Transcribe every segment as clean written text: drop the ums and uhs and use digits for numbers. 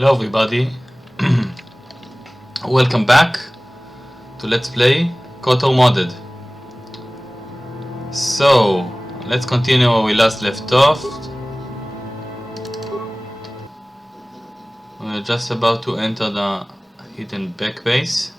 Hello everybody, welcome back to Let's Play KOTOR Modded. So, let's continue where we last left off. We're just about to enter the hidden back base.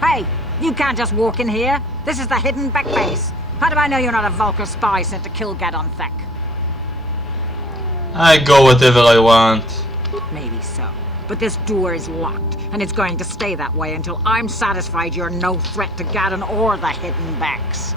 Hey, you can't just walk in here. This is the hidden back base. How do I know you're not a Vulkar spy sent to kill Gadon Thek? I go whatever I want. Maybe so. But this door is locked, and it's going to stay that way until I'm satisfied you're no threat to Gadon or the hidden backs.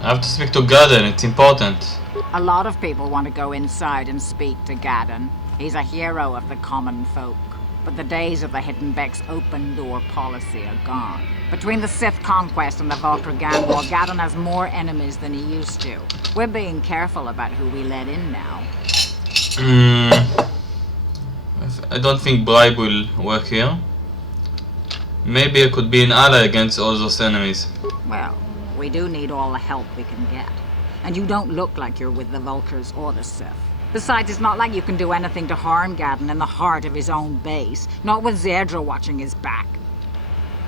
I have to speak to Gadon, it's important. A lot of people want to go inside and speak to Gadon. He's a hero of the common folk. But the days of the hidden back's open door policy are gone. Between the Sith conquest and the Vulkar gang war, Gadon has more enemies than he used to. We're being careful about who we let in now. I don't think bribe will work here. Maybe I could be an ally against all those enemies. Well, we do need all the help we can get. And you don't look like you're with the Vulkars or the Sith. Besides, it's not like you can do anything to harm Gadon in the heart of his own base. Not with Zerdra watching his back.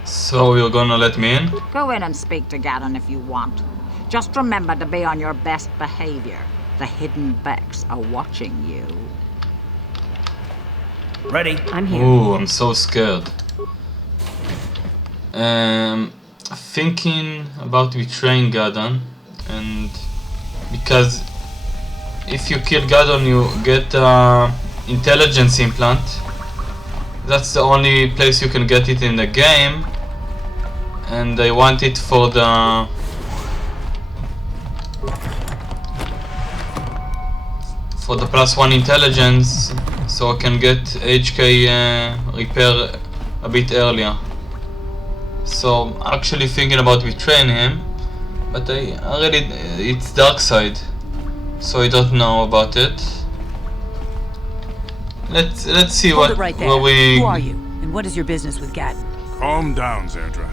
So you're gonna let me in? Go in and speak to Gadon if you want. Just remember to be on your best behavior. The hidden backs are watching you. Ready? I'm here. Ooh, I'm so scared. Thinking about betraying Gadon, and because if you kill Gadon, you get intelligence implant. That's the only place you can get it in the game, and I want it for the +1 intelligence, so I can get HK repair a bit earlier. So I'm actually thinking about betraying him, but it's dark side. So I don't know about it. Let's see Hold what it right there. Who are you, and what is your business with Gadon? Calm down, Zerdra.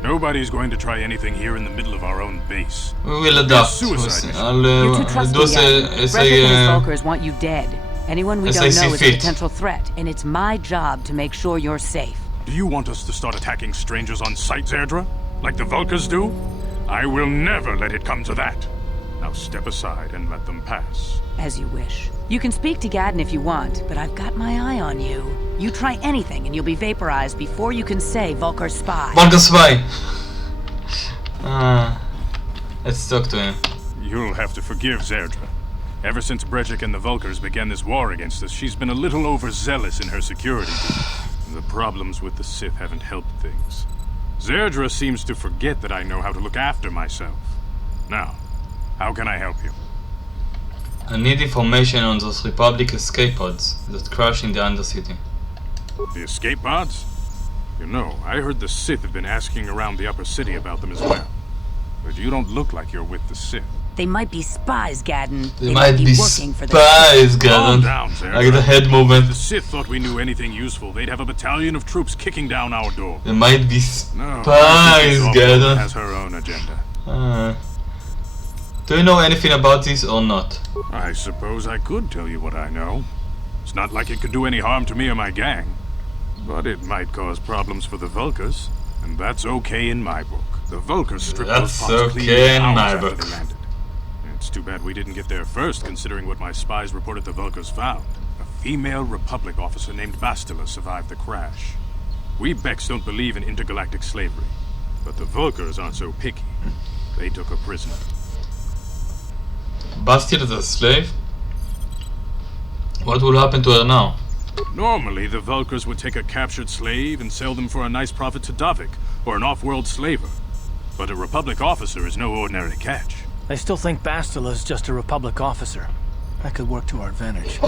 Nobody's going to try anything here in the middle of our own base. We will adapt. You're too trusting, Brejik and his Vulkars want you dead. Anyone we don't know is a potential threat, and it's my job to make sure you're safe. Do you want us to start attacking strangers on sight, Zerdra? Like the Vulkars do? I will never let it come to that. Now step aside and let them pass. As you wish. You can speak to Gadon if you want, but I've got my eye on you. You try anything and you'll be vaporized before you can say Vulkar spy. Vulkar spy! Let's talk to him. You'll have to forgive Zerdra. Ever since Brejik and the Vulkars began this war against us, she's been a little overzealous in her security. The problems with the Sith haven't helped things. Zerdra seems to forget that I know how to look after myself. Now, how can I help you? I need information on those Republic escape pods that crashed in the Undercity. The escape pods? You know, I heard the Sith have been asking around the upper city about them as well. But you don't look like you're with the Sith. They might be spies, Gadon. They might be working for the spies, Calm Gadon. down, Zerdra. Like the head movement. If the Sith thought we knew anything useful, they'd have a battalion of troops kicking down our door. They might be No, spies, Gadon. has her own agenda. Do you know anything about this or not? I suppose I could tell you what I know. It's not like it could do any harm to me or my gang. But it might cause problems for the Vulkars, and that's okay in my book. The Vulkars stripped those pods clean hours after they landed. It's too bad we didn't get there first, considering what my spies reported the Vulkars found. A female Republic officer named Bastila survived the crash. We Beks don't believe in intergalactic slavery, but the Vulkars aren't so picky. They took her prisoner. Bastila is a slave? What will happen to her now? Normally, the Vulkars would take a captured slave and sell them for a nice profit to Davik, or an off-world slaver. But a Republic officer is no ordinary catch. I still think Bastila's just a Republic officer. That could work to our advantage.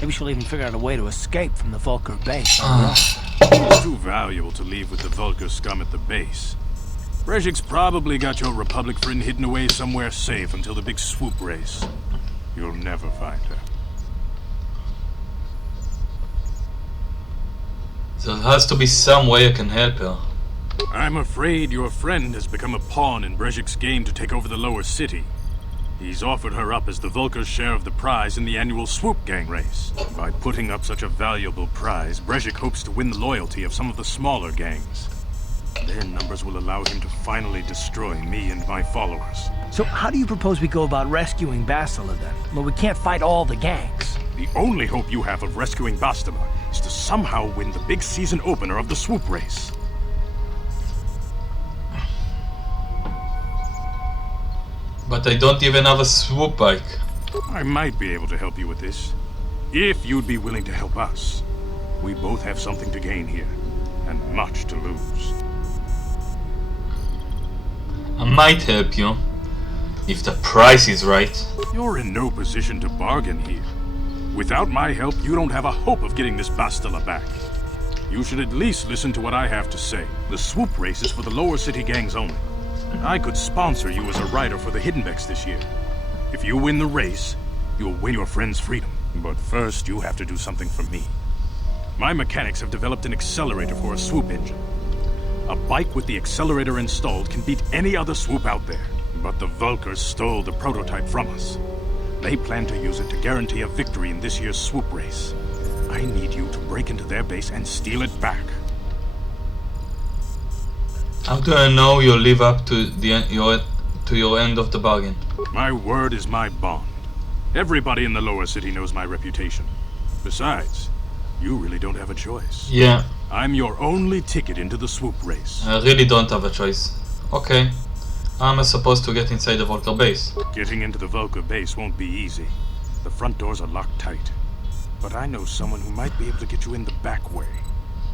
Maybe she'll even figure out a way to escape from the Vulkar base. She's too valuable to leave with the Vulkar scum at the base. Brejik's probably got your Republic friend hidden away somewhere safe until the big swoop race. You'll never find her. There has to be some way I can help her. I'm afraid your friend has become a pawn in Brejik's game to take over the lower city. He's offered her up as the Vulkar's share of the prize in the annual swoop gang race. By putting up such a valuable prize, Brezhik hopes to win the loyalty of some of the smaller gangs. Their numbers will allow him to finally destroy me and my followers. So how do you propose we go about rescuing Bastila then? Well, we can't fight all the gangs. The only hope you have of rescuing Bastila is to somehow win the big season opener of the swoop race. But I don't even have a swoop bike. I might be able to help you with this, if you'd be willing to help us. We both have something to gain here, and much to lose. I might help you, if the price is right. You're in no position to bargain here. Without my help, you don't have a hope of getting this Bastila back. You should at least listen to what I have to say. The swoop race is for the lower city gangs only. I could sponsor you as a rider for the Hiddenbecks this year. If you win the race, you'll win your friend's freedom. But first, you have to do something for me. My mechanics have developed an accelerator for a swoop engine. A bike with the accelerator installed can beat any other swoop out there. But the Vulkars stole the prototype from us. They plan to use it to guarantee a victory in this year's swoop race. I need you to break into their base and steal it back. How do I know you'll live up to your end of the bargain? My word is my bond. Everybody in the lower city knows my reputation. Besides, you really don't have a choice. Yeah. I'm your only ticket into the swoop race. I really don't have a choice. Okay. How am I supposed to get inside the Vulkar base? Getting into the Vulkar base won't be easy. The front doors are locked tight. But I know someone who might be able to get you in the back way.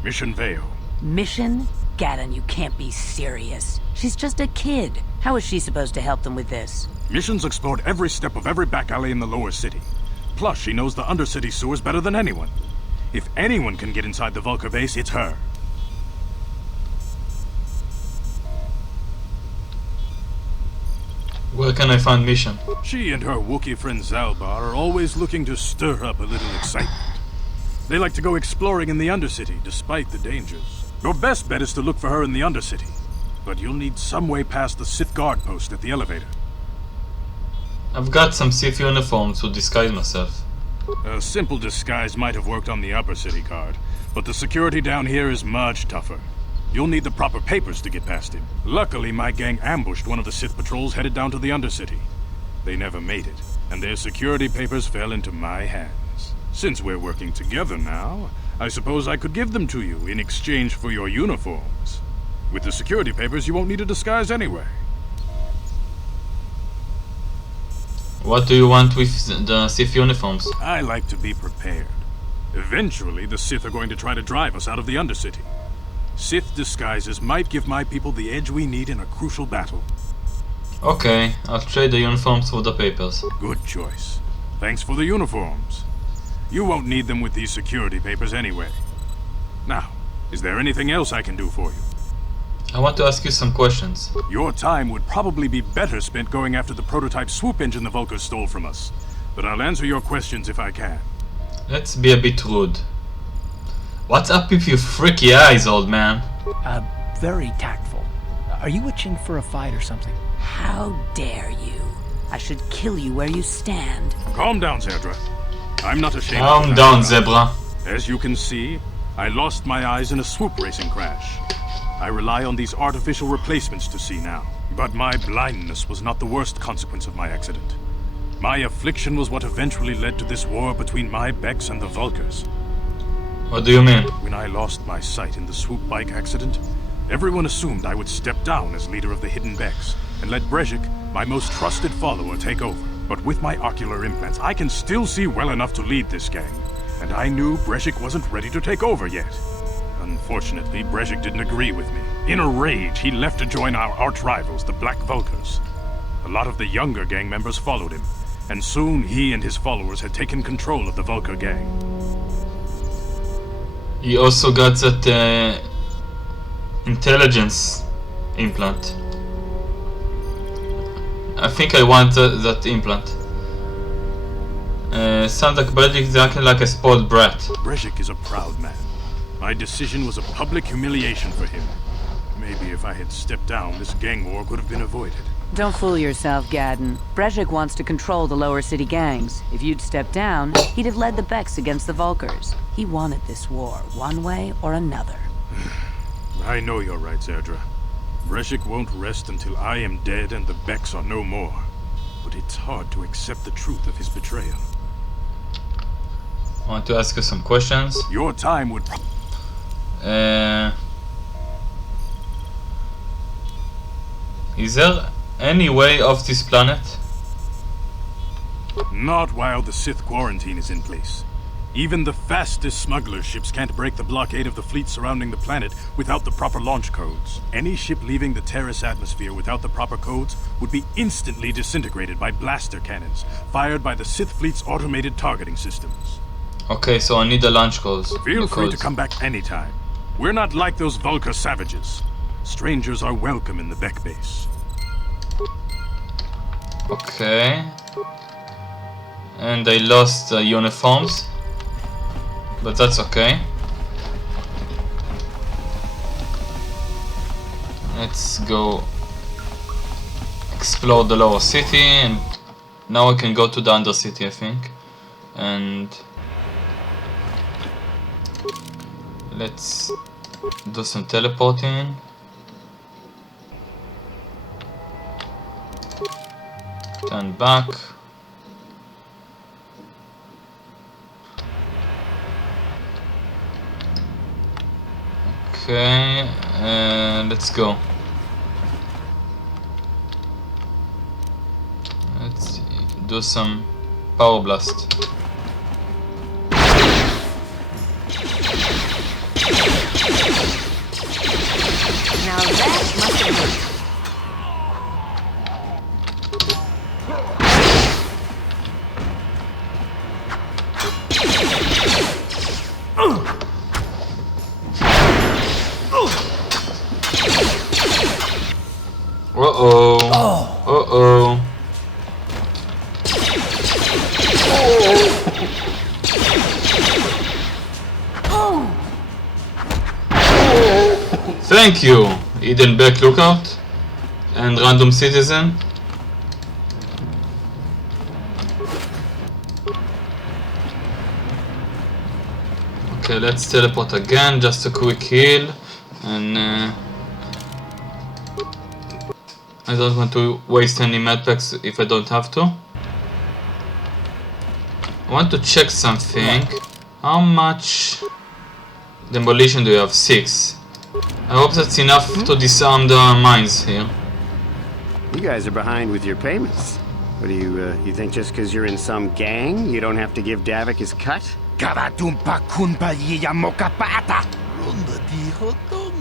Mission Vao. Mission? Gaddon, you can't be serious. She's just a kid. How is she supposed to help them with this? Mission's explored every step of every back alley in the lower city. Plus, she knows the Undercity sewers better than anyone. If anyone can get inside the Vulkar base, it's her. Where can I find Mission? She and her Wookiee friend Zalbar are always looking to stir up a little excitement. They like to go exploring in the Undercity, despite the dangers. Your best bet is to look for her in the Undercity. But you'll need some way past the Sith guard post at the elevator. I've got some Sith uniforms to disguise myself. A simple disguise might have worked on the upper city guard, but the security down here is much tougher. You'll need the proper papers to get past him. Luckily, my gang ambushed one of the Sith patrols headed down to the Undercity. They never made it, and their security papers fell into my hands. Since we're working together now, I suppose I could give them to you in exchange for your uniforms. With the security papers, you won't need a disguise anyway. What do you want with the Sith uniforms? I like to be prepared. Eventually, the Sith are going to try to drive us out of the Undercity. Sith disguises might give my people the edge we need in a crucial battle. Okay, I'll trade the uniforms for the papers. Good choice. Thanks for the uniforms. You won't need them with these security papers anyway. Now, is there anything else I can do for you? I want to ask you some questions. Your time would probably be better spent going after the prototype swoop engine the Vulkars stole from us. But I'll answer your questions if I can. Let's be a bit rude. What's up with your freaky eyes, old man? Very tactful. Are you itching for a fight or something? How dare you? I should kill you where you stand. Calm down, Zerdra. I'm not ashamed. Calm down, Zebra. As you can see, I lost my eyes in a swoop racing crash. I rely on these artificial replacements to see now. But my blindness was not the worst consequence of my accident. My affliction was what eventually led to this war between my Becks and the Vulkars. What do you mean? When I lost my sight in the swoop bike accident, everyone assumed I would step down as leader of the Hidden Becks and let Brezhik, my most trusted follower, take over. But with my ocular implants, I can still see well enough to lead this gang. And I knew Brezhik wasn't ready to take over yet. Unfortunately, Brezhik didn't agree with me. In a rage, he left to join our arch-rivals, the Black Vulkars. A lot of the younger gang members followed him, and soon he and his followers had taken control of the Vulkar gang. He also got that intelligence implant. I think I want that implant. Sounds like Badguy is acting like a spoiled brat. Brezhik is a proud man. My decision was a public humiliation for him. Maybe if I had stepped down, this gang war could have been avoided. Don't fool yourself, Gadden. Brezhik wants to control the lower city gangs. If you'd stepped down, he'd have led the Becks against the Vulkars. He wanted this war, one way or another. I know you're right, Zerdra. Brezhik won't rest until I am dead and the Becks are no more. But it's hard to accept the truth of his betrayal. I want to ask you some questions. Your time would... Is there any way off this planet? Not while the Sith quarantine is in place. Even the fastest smuggler ships can't break the blockade of the fleet surrounding the planet without the proper launch codes. Any ship leaving the Terrace atmosphere without the proper codes would be instantly disintegrated by blaster cannons, fired by the Sith fleet's automated targeting systems. Okay, so I need the launch codes. Feel free to come back anytime. We're not like those Vulkar savages. Strangers are welcome in the Beck base. Okay. And I lost the uniforms. But that's okay. Let's go explore the lower city, and now I can go to the Undercity, I think. And let's do some teleporting. Turn back. Okay, let's go. Let's do some power blast. Now that must have worked. Uh-oh. Uh-oh. Thank you, Eden Beck Lookout and Random Citizen. Okay, let's teleport again, just a quick heal, and I don't want to waste any medpacks if I don't have to. I want to check something. How much demolition do you have? 6. I hope that's enough to disarm the mines here. You guys are behind with your payments. What do you think just because you're in some gang, you don't have to give Davik his cut?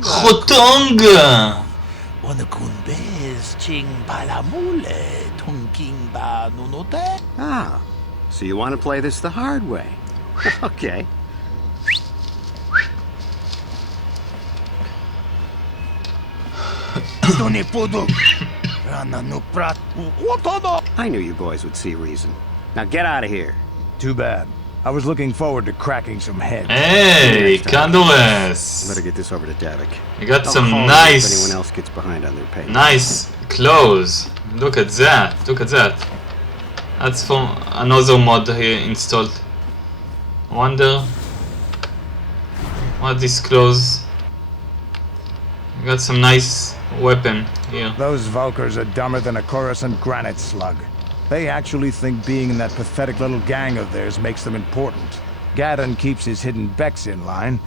Khotonga! Ah, so you want to play this the hard way? Okay. I knew you boys would see reason. Now get out of here. Too bad. I was looking forward to cracking some heads. Hey, Candoles! Better get this over to Davik. You got some If nice, anyone else gets behind on their pay. nice clothes. Look at that. Look at that. That's from another mod he installed. Wonder what these clothes. You got some nice weapon here. Those Vulkars are dumber than a Coruscant granite slug. They actually think being in that pathetic little gang of theirs makes them important. Gadden keeps his hidden Becks in line,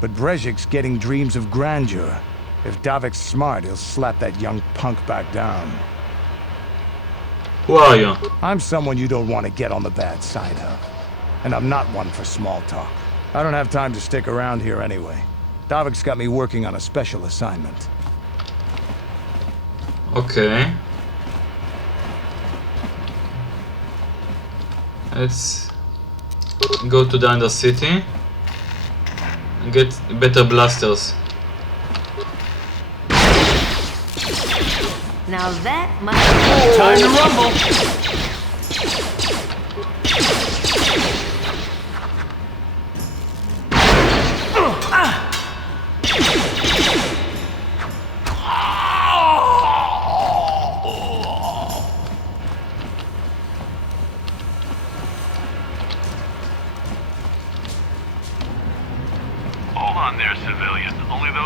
but Brezhik's getting dreams of grandeur. If Davik's smart, he'll slap that young punk back down. Who are you? I'm someone you don't want to get on the bad side of. And I'm not one for small talk. I don't have time to stick around here anyway. Davik's got me working on a special assignment. Okay. Let's go to the Undercity and get better blasters. Now that must be Time to rumble!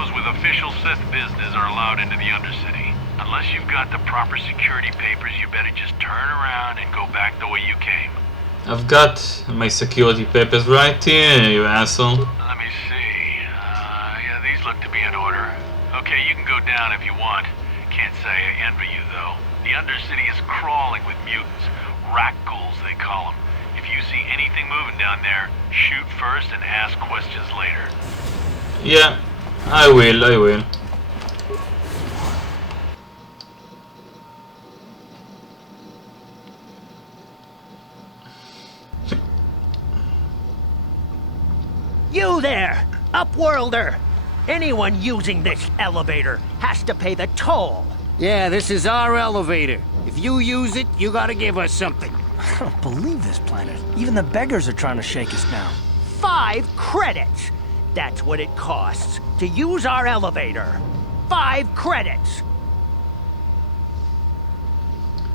Heroes with official Sith business are allowed into the Undercity. Unless you've got the proper security papers, you better just turn around and go back the way you came. I've got my security papers right here, you asshole. Let me see. Yeah, these look to be in order. Okay, you can go down if you want. Can't say I envy you, though. The Undercity is crawling with mutants. Rat-ghouls, they call them. If you see anything moving down there, shoot first and ask questions later. Yeah, I will. You there, Upworlder! Anyone using this elevator has to pay the toll. Yeah, this is our elevator. If you use it, you gotta give us something. I don't believe this planet. Even the beggars are trying to shake us down. 5 credits! That's what it costs to use our elevator. 5 credits!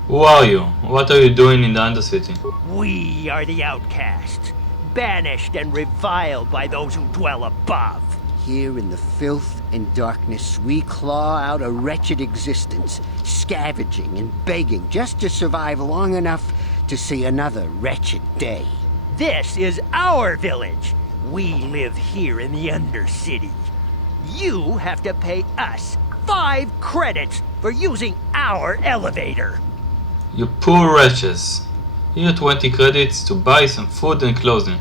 Who are you? What are you doing in the Undercity? We are the outcasts, banished and reviled by those who dwell above. Here in the filth and darkness, we claw out a wretched existence, scavenging and begging just to survive long enough to see another wretched day. This is our village. We live here in the Undercity. You have to pay us 5 credits for using our elevator. You poor wretches. Here 20 credits to buy some food and clothing.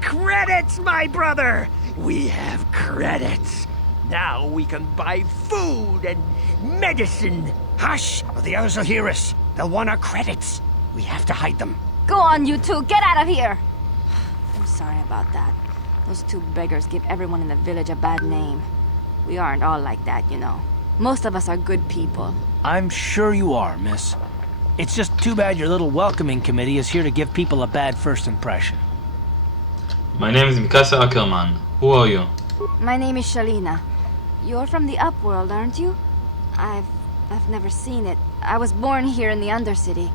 Credits, my brother! We have credits. Now we can buy food and medicine. Hush, or the others will hear us. They'll want our credits. We have to hide them. Go on, you two, get out of here! I'm sorry about that. Those 2 beggars give everyone in the village a bad name. We aren't all like that, you know. Most of us are good people. I'm sure you are, miss. It's just too bad your little welcoming committee is here to give people a bad first impression. My name is Mikasa Ackerman. Who are you? My name is Shalina. You're from the Upworld, aren't you? I've never seen it. I was born here in the Undercity.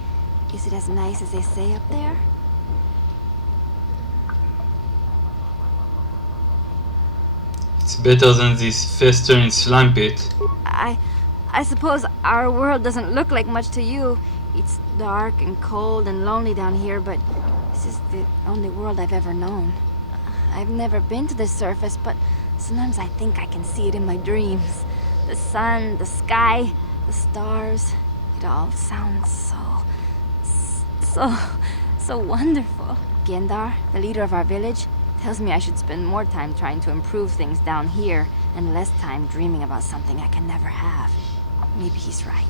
Is it as nice as they say up there? It's better than this festering slime pit. I suppose our world doesn't look like much to you. It's dark and cold and lonely down here, but this is the only world I've ever known. I've never been to the surface, but sometimes I think I can see it in my dreams. The sun, the sky, the stars. It all sounds so wonderful. Gendar, the leader of our village, tells me I should spend more time trying to improve things down here and less time dreaming about something I can never have. Maybe he's right.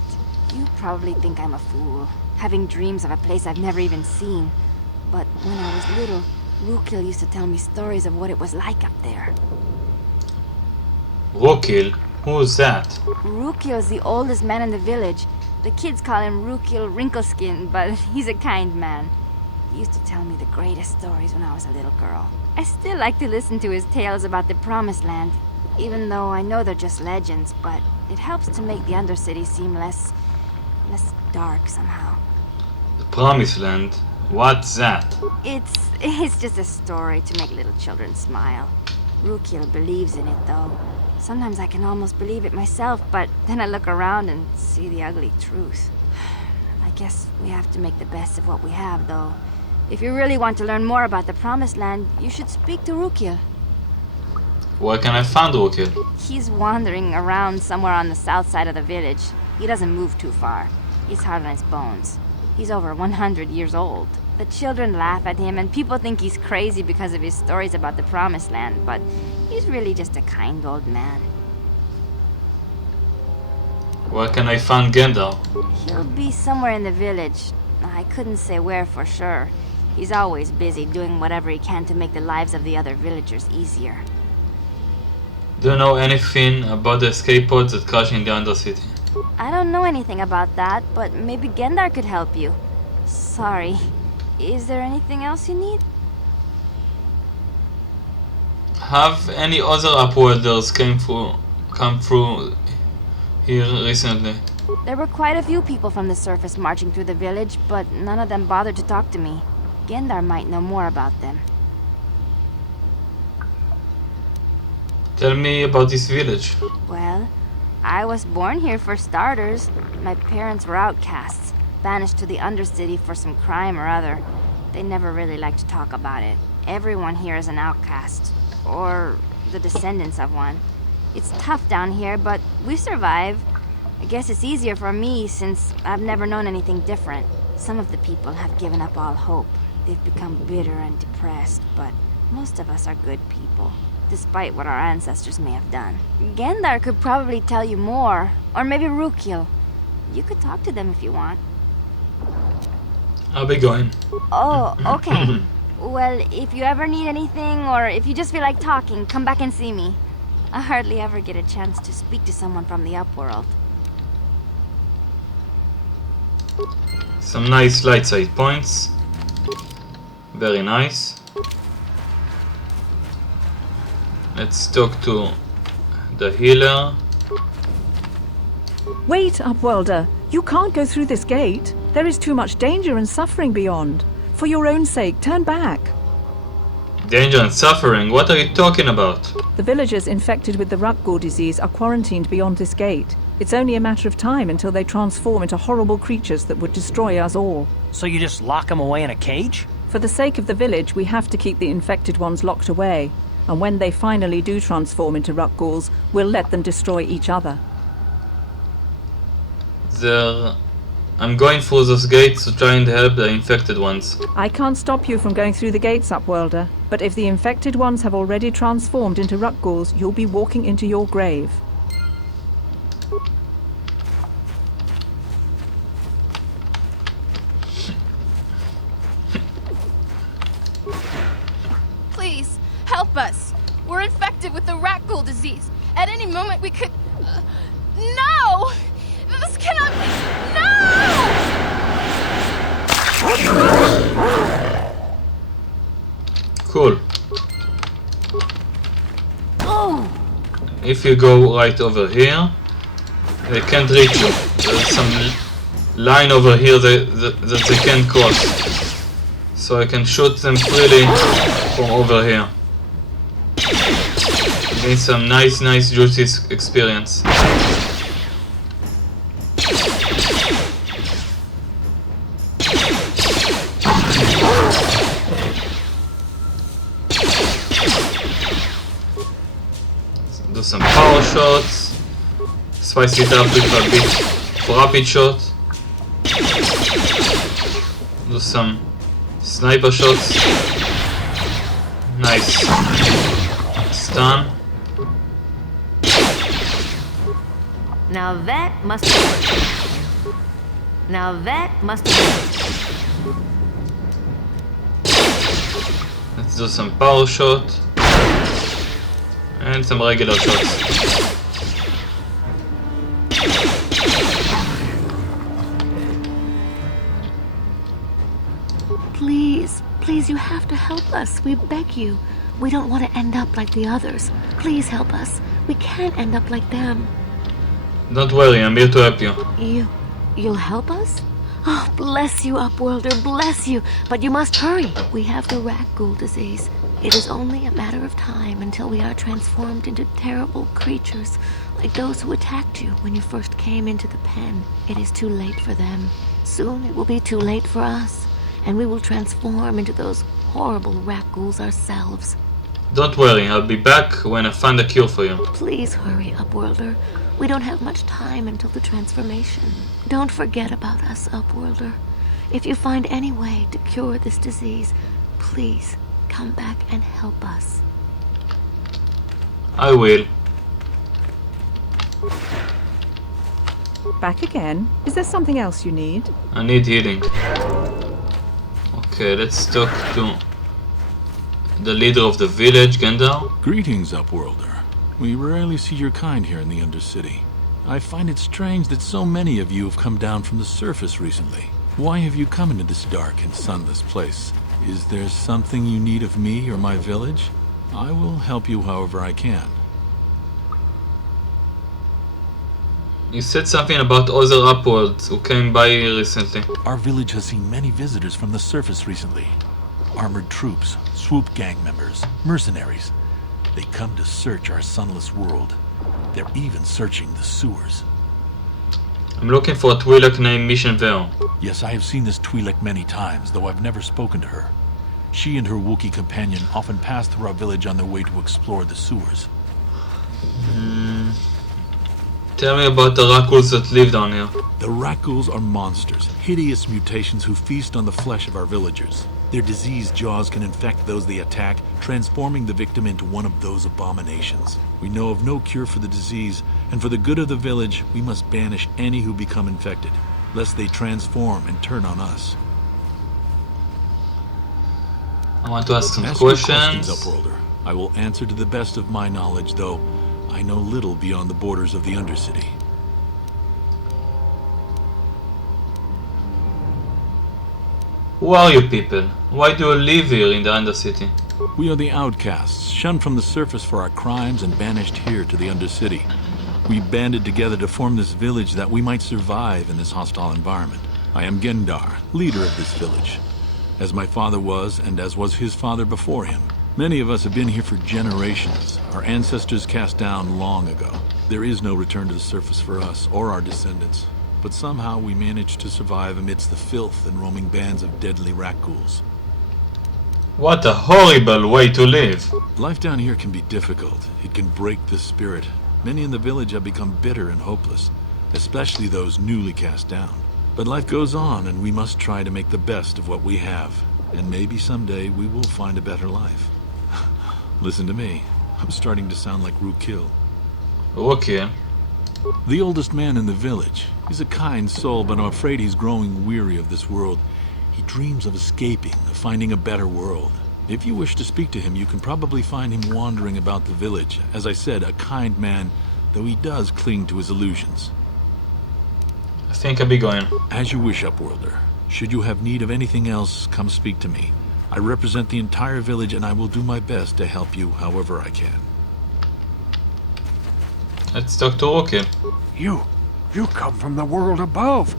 You probably think I'm a fool, having dreams of a place I've never even seen. But when I was little, Rukil used to tell me stories of what it was like up there. Rukil? Who's that? Rukil is the oldest man in the village. The kids call him Rukil Wrinkleskin, but he's a kind man. He used to tell me the greatest stories when I was a little girl. I still like to listen to his tales about the Promised Land, even though I know they're just legends, but it helps to make the Undercity seem less dark somehow. The Promised Land? What's that? It's just a story to make little children smile. Rukil believes in it, though. Sometimes I can almost believe it myself, but then I look around and see the ugly truth. I guess we have to make the best of what we have, though. If you really want to learn more about the Promised Land, you should speak to Rukil. Where can I find Rukil? He's wandering around somewhere on the south side of the village. He doesn't move too far. He's hard on his bones. He's over 100 years old. The children laugh at him, and people think he's crazy because of his stories about the Promised Land, but he's really just a kind old man. Where can I find Gendar? He'll be somewhere in the village. I couldn't say where for sure. He's always busy doing whatever he can to make the lives of the other villagers easier. Do you know anything about the escape pods that crash in the Undercity? I don't know anything about that, but maybe Gendar could help you. Sorry. Is there anything else you need? Have any other Upworlders come through here recently? There were quite a few people from the surface marching through the village, but none of them bothered to talk to me. Gendar might know more about them. Tell me about this village. Well, I was born here for starters. My parents were outcasts, banished to the Undercity for some crime or other. They never really liked to talk about it. Everyone here is an outcast, or the descendants of one. It's tough down here, but we survive. I guess it's easier for me since I've never known anything different. Some of the people have given up all hope. They've become bitter and depressed, but most of us are good people, despite what our ancestors may have done. Gendar could probably tell you more, or maybe Rukiel. You could talk to them if you want. I'll be going. Oh, okay. Well, if you ever need anything, or if you just feel like talking, come back and see me. I hardly ever get a chance to speak to someone from the upworld. Some nice light side points. Very nice. Let's talk to the healer. Wait, Upworlder. You can't go through this gate. There is too much danger and suffering beyond. For your own sake, turn back. Danger and suffering? What are you talking about? The villagers infected with the Rakghoul disease are quarantined beyond this gate. It's only a matter of time until they transform into horrible creatures that would destroy us all. So you just lock them away in a cage? For the sake of the village, we have to keep the infected ones locked away. And when they finally do transform into Rakghouls, we'll let them destroy each other. I'm going through those gates to try and help the infected ones. I can't stop you from going through the gates, Upworlder. But if the infected ones have already transformed into Rakghouls, you'll be walking into your grave. Please, help us. We're infected with the Rakghoul disease. At any moment we could... No! This cannot be... No! Cool. Oh! If you go right over here, they can't reach you. There's some line over here that they can't cross. So I can shoot them freely from over here. Gain some nice juicy experience. Do some power shots. Spice it up with a bit of rapid shot. Do some sniper shots. Nice. Stun. Now that must have worked. Now that must have worked. Let's do some power shot. And some regular shots. Please, you have to help us. We beg you. We don't want to end up like the others. Please help us. We can't end up like them. Don't worry, I'm here to help you. You'll help us? Oh, bless you, Upworlder, bless you. But you must hurry. We have the Rakghoul disease. It is only a matter of time until we are transformed into terrible creatures, like those who attacked you when you first came into the pen. It is too late for them. Soon it will be too late for us, and we will transform into those horrible Rakghouls ourselves. Don't worry, I'll be back when I find a cure for you. Please hurry, Upworlder. We don't have much time until the transformation. Don't forget about us, Upworlder. If you find any way to cure this disease, please come back and help us. I will. Back again? Is there something else you need? I need healing. Okay, let's talk to the leader of the village, Gendar. Greetings, Upworlder. We rarely see your kind here in the Undercity. I find it strange that so many of you have come down from the surface recently. Why have you come into this dark and sunless place? Is there something you need of me or my village? I will help you however I can. You said something about other upworlds who came by recently. Our village has seen many visitors from the surface recently. Armored troops, swoop gang members, mercenaries. They come to search our sunless world. They're even searching the sewers. I'm looking for a Twi'lek named Mission Vao. Yes, I have seen this Twi'lek many times, though I've never spoken to her. She and her Wookiee companion often pass through our village on their way to explore the sewers. Tell me about the Rakghouls that live down here. The Rakghouls are monsters, hideous mutations who feast on the flesh of our villagers. Their diseased jaws can infect those they attack, transforming the victim into one of those abominations. We know of no cure for the disease, and for the good of the village, we must banish any who become infected, lest they transform and turn on us. I want to ask some Ask your questions. Upworlder. I will answer to the best of my knowledge, though I know little beyond the borders of the Undercity. Who are you people? Why do you live here in the Undercity? We are the outcasts, shunned from the surface for our crimes and banished here to the Undercity. We banded together to form this village that we might survive in this hostile environment. I am Gendar, leader of this village, as my father was and as was his father before him. Many of us have been here for generations, our ancestors cast down long ago. There is no return to the surface for us or our descendants, but somehow we managed to survive amidst the filth and roaming bands of deadly Rakghouls. What a horrible way to live! Life down here can be difficult. It can break the spirit. Many in the village have become bitter and hopeless, especially those newly cast down. But life goes on, and we must try to make the best of what we have. And maybe someday we will find a better life. Listen to me. I'm starting to sound like Rukil. Okay. The oldest man in the village. He's a kind soul, but I'm afraid he's growing weary of this world. He dreams of escaping, of finding a better world. If you wish to speak to him, you can probably find him wandering about the village. As I said, a kind man, though he does cling to his illusions. I think I'll be going. As you wish, Upworlder. Should you have need of anything else, come speak to me. I represent the entire village, and I will do my best to help you however I can. Let's talk to Rukil. You come from the world above.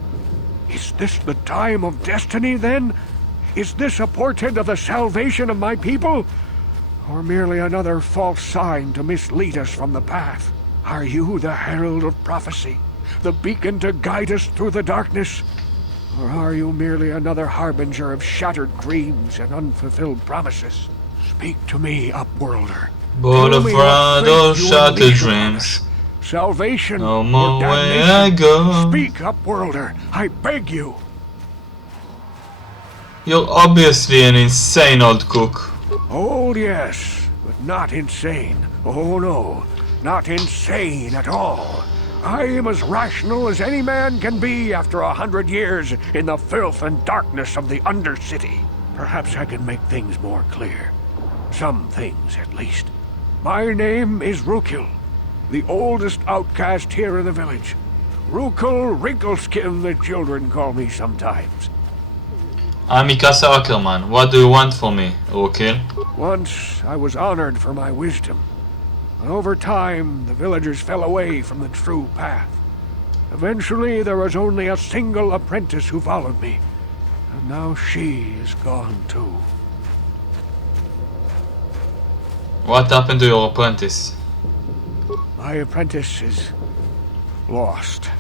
Is this the time of destiny, then? Is this a portent of the salvation of my people? Or merely another false sign to mislead us from the path? Are you the herald of prophecy? The beacon to guide us through the darkness? Or are you merely another harbinger of shattered dreams and unfulfilled promises? Speak to me, Upworlder. Boulevard of shattered dreams. Salvation no or more way damnation? I go. Speak, Upworlder. I beg you. You're obviously an insane old cook. Oh, yes, but not insane. Oh, no, not insane at all. I am as rational as any man can be after 100 years in the filth and darkness of the Undercity. Perhaps I can make things more clear. Some things, at least. My name is Rukil, the oldest outcast here in the village. Rukil Wrinkleskin, the children call me sometimes. I'm Mikasa Ackerman. What do you want from me, Rukil? Once I was honored for my wisdom. But over time, the villagers fell away from the true path. Eventually, there was only a single apprentice who followed me. And now she is gone too. What happened to your apprentice? My apprentice is lost.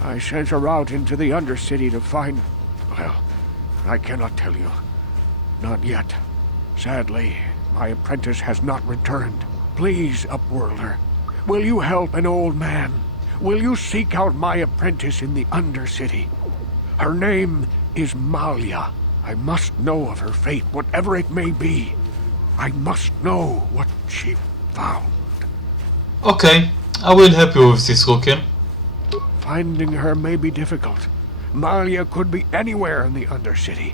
I sent her out into the Undercity to find... well, I cannot tell you. Not yet. Sadly, my apprentice has not returned. Please, Upworlder, will you help an old man? Will you seek out my apprentice in the Undercity? Her name is Malia. I must know of her fate, whatever it may be. I must know what she found. Okay, I will help you with this, Rukil. Finding her may be difficult. Malia could be anywhere in the Undercity.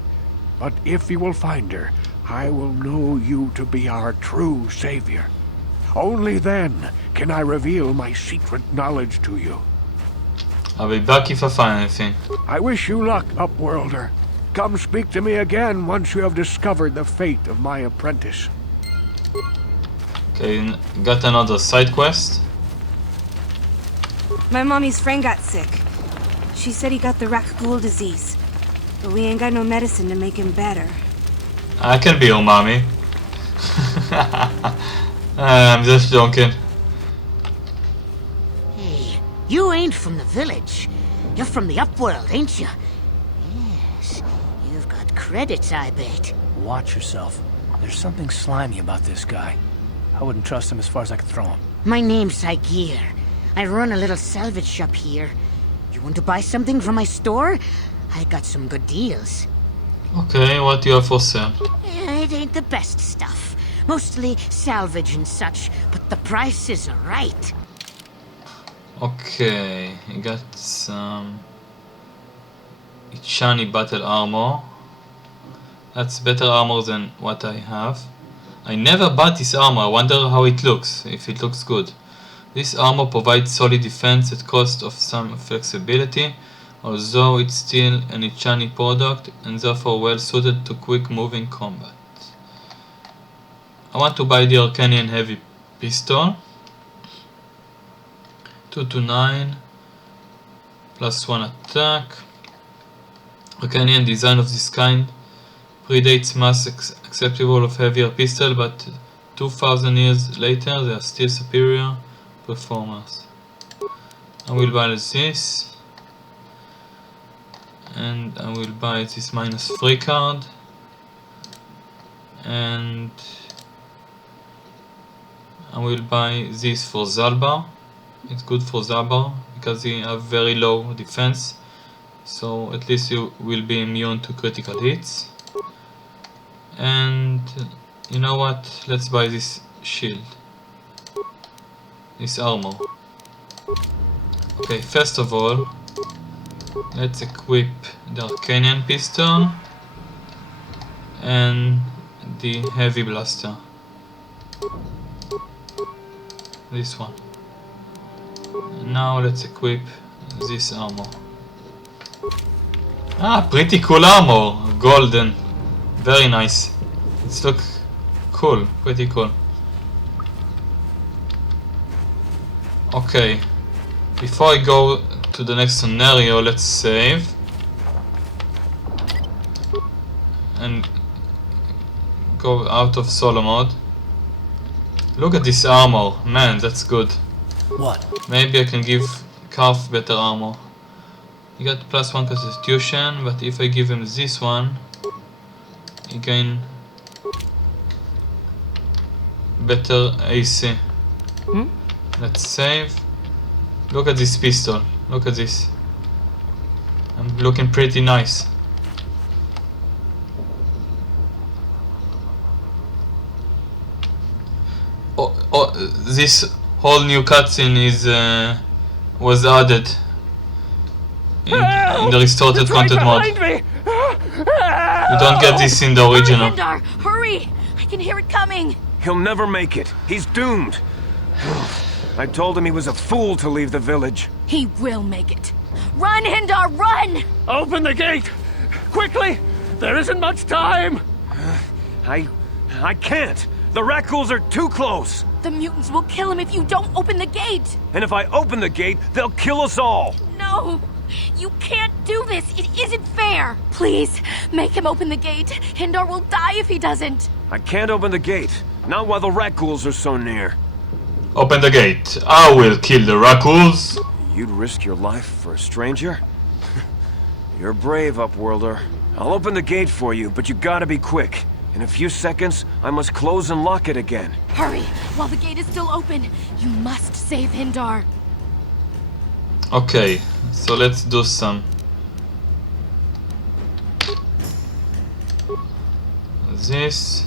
But if you will find her, I will know you to be our true savior. Only then can I reveal my secret knowledge to you. I'll be back if I find anything. I wish you luck, Upworlder. Come speak to me again once you have discovered the fate of my apprentice. Okay, got another side quest. My mommy's friend got sick. She said he got the Rakghoul disease. But we ain't got no medicine to make him better. I can be your mommy. I'm just joking. Hey, you ain't from the village. You're from the upworld, ain't you? Yes, you've got credits, I bet. Watch yourself. There's something slimy about this guy. I wouldn't trust him as far as I could throw him. My name's Saigir. I run a little salvage shop here. You want to buy something from my store? I got some good deals. Okay, what do you have for sale? It ain't the best stuff. Mostly salvage and such, but the prices are right. Okay, I got some shiny battle armor. That's better armor than what I have. I never bought this armor. I wonder how it looks, if it looks good. This armor provides solid defense at cost of some flexibility, although it's still an Ichani product and therefore well suited to quick moving combat. I want to buy the Arcanian heavy pistol. 229 plus 1 attack. Arcanian design of this kind predates mass acceptable of heavier pistol, but 2000 years later they are still superior performers. I will buy this, and I will buy this -3 card, and I will buy this for Zalbar. It's good for Zalbar because he have very low defense, so at least you will be immune to critical hits. And you know what, let's buy this shield, this armor. Okay, first of all, let's equip the Arcanian pistol and the heavy blaster. This one. And now let's equip this armor. Ah, pretty cool armor, golden. Very nice. It's look cool, pretty cool. Okay, before I go to the next scenario, let's save and go out of solo mode. Look at this armor, man, that's good. What? Maybe I can give Calf better armor. He got +1 constitution, but if I give him this one, he gain better AC. Let's save. Look at this pistol. Look at this. I'm looking pretty nice. Oh, this whole new cutscene is was added in the restored content mod. You don't get this in the original. Hindar, hurry! I can hear it coming. He'll never make it. He's doomed. I told him he was a fool to leave the village. He will make it. Run, Hindar, run! Open the gate! Quickly! There isn't much time! I can't. The Rakghouls are too close. The mutants will kill him if you don't open the gate. And if I open the gate, they'll kill us all. No! You can't do this! It isn't fair! Please, make him open the gate. Hindar will die if he doesn't. I can't open the gate. Not while the Rakghouls are so near. Open the gate. I will kill the Rakghouls. You'd risk your life for a stranger? You're brave, Upworlder. I'll open the gate for you, but you gotta be quick. In a few seconds, I must close and lock it again. Hurry! While the gate is still open, you must save Hindar. Okay, so let's do some. This.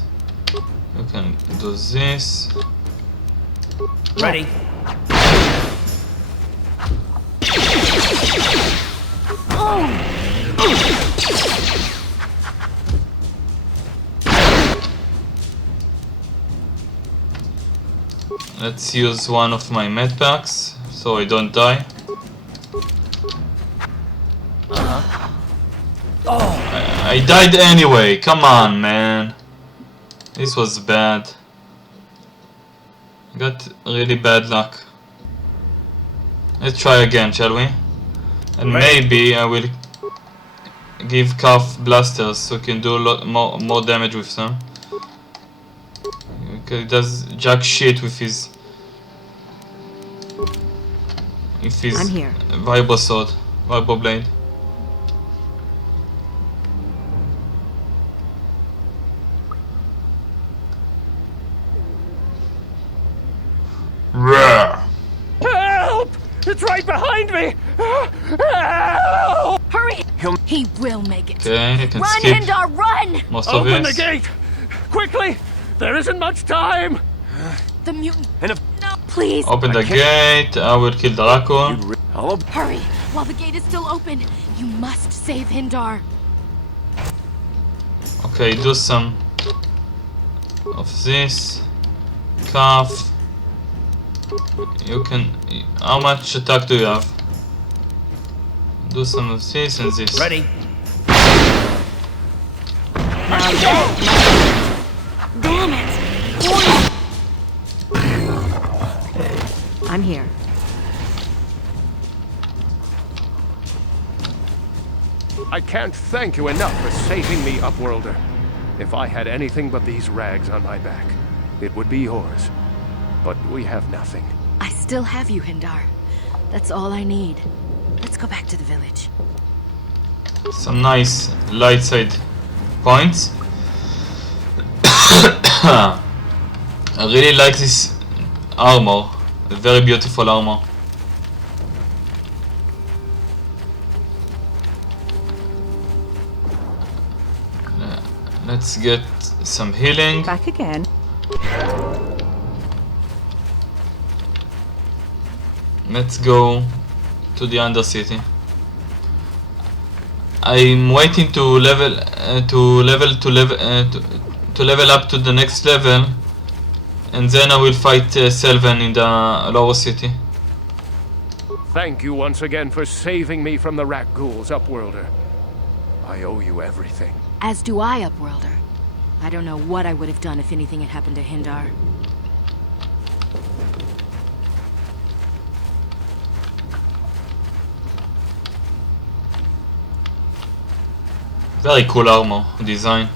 You can do this. Ready? Let's use one of my med packs so I don't die. I died anyway, come on, man. This was bad. I got really bad luck. Let's try again, shall we? And maybe I will give Calf blasters so we can do a lot more damage with them. Okay, he does jack shit with his I'm here. vibro sword, vibro blade. Roar. Help! It's right behind me! Help! Hurry! He will make it. Okay, you can Run, skip Hindar, run! most of Open the this. gate! Quickly! There isn't much time! The mutant. And if No, please. Open the gate, I will kill the raccoon. Hurry! While the gate is still open, you must save Hindar. Okay, do some of this. Cuff. You can... How much attack do you have? Do some of this and this. Ready. Damn it! I'm here. I can't thank you enough for saving me, Upworlder. If I had anything but these rags on my back, it would be yours. But we have nothing. I still have you, Hindar. That's all I need. Let's go back to the village. Some nice light side points. I really like this armor. A very beautiful armor. Let's get some healing. Back again. Let's go to the Undercity. I'm waiting to level up to the next level, and then I will fight Selvan in the lower city. Thank you once again for saving me from the rat ghouls, Upworlder. I owe you everything. As do I, Upworlder. I don't know what I would have done if anything had happened to Hindar. Very cool armor design.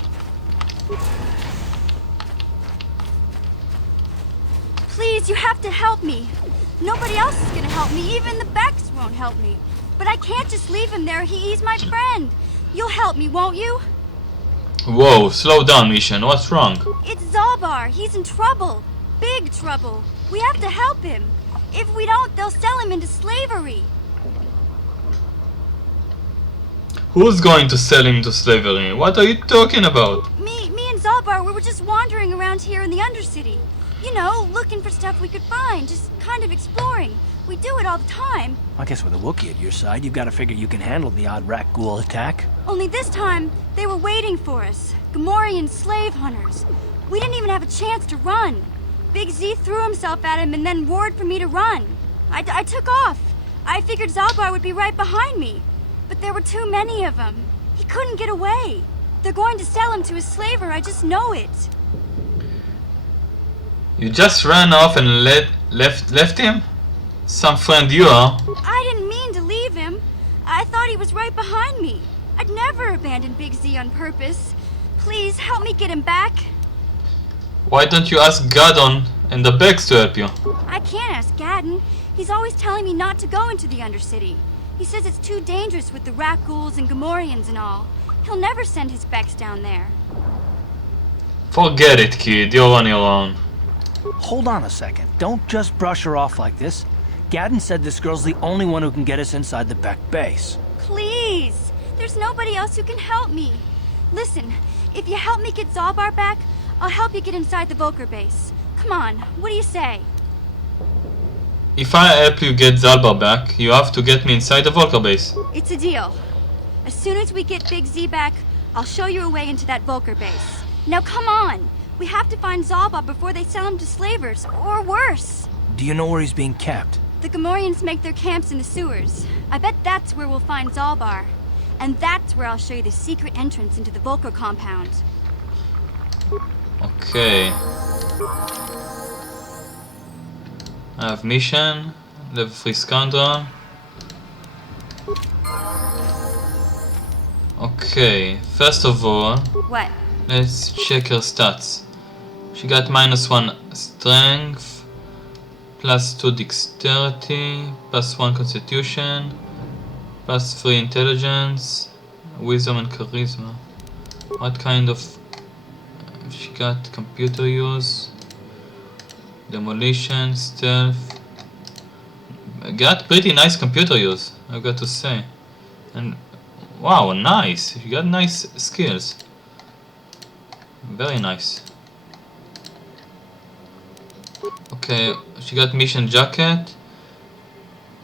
Please, you have to help me. Nobody else is gonna help me. Even the Becks won't help me. But I can't just leave him there. He's my friend. You'll help me, won't you? Whoa, slow down, Mission. What's wrong? It's Zalbar. He's in trouble. Big trouble. We have to help him. If we don't, they'll sell him into slavery. Who's going to sell him to slavery? What are you talking about? Me and Zalbar, we were just wandering around here in the Undercity. You know, looking for stuff we could find, just kind of exploring. We do it all the time. I guess with a Wookiee at your side, you've got to figure you can handle the odd rat ghoul attack. Only this time, they were waiting for us. Gamorrean slave hunters. We didn't even have a chance to run. Big Z threw himself at him and then roared for me to run. I took off. I figured Zalbar would be right behind me. But there were too many of them. He couldn't get away. They're going to sell him to a slaver, I just know it. You just ran off and left him? Some friend you are. I didn't mean to leave him. I thought he was right behind me. I'd never abandon Big Z on purpose. Please, help me get him back. Why don't you ask Gadon and the Becks to help you? I can't ask Gadon. He's always telling me not to go into the Undercity. He says it's too dangerous with the rat ghouls and Gamorreans and all. He'll never send his Becks down there. Forget it, kid. You're on your own. Hold on a second. Don't just brush her off like this. Gadden said this girl's the only one who can get us inside the Beck base. Please! There's nobody else who can help me. Listen, if you help me get Zalbar back, I'll help you get inside the Volker base. Come on, what do you say? If I help you get Zalbar back, you have to get me inside the Volker base. It's a deal. As soon as we get Big Z back, I'll show you a way into that Volker base. Now come on! We have to find Zalbar before they sell him to slavers, or worse. Do you know where he's being kept? The Gamorreans make their camps in the sewers. I bet that's where we'll find Zalbar. And that's where I'll show you the secret entrance into the Volker compound. Okay. I have mission, level 3 scoundrel. Okay, first of all, What? let's check her stats. She got -1 strength, +2 dexterity, +1 constitution, +3 intelligence, wisdom and charisma. What kind of... She got computer use, demolition, stealth. Got pretty nice computer use, I've got to say. And wow, nice. She got nice skills. Very nice. Okay, she got mission jacket,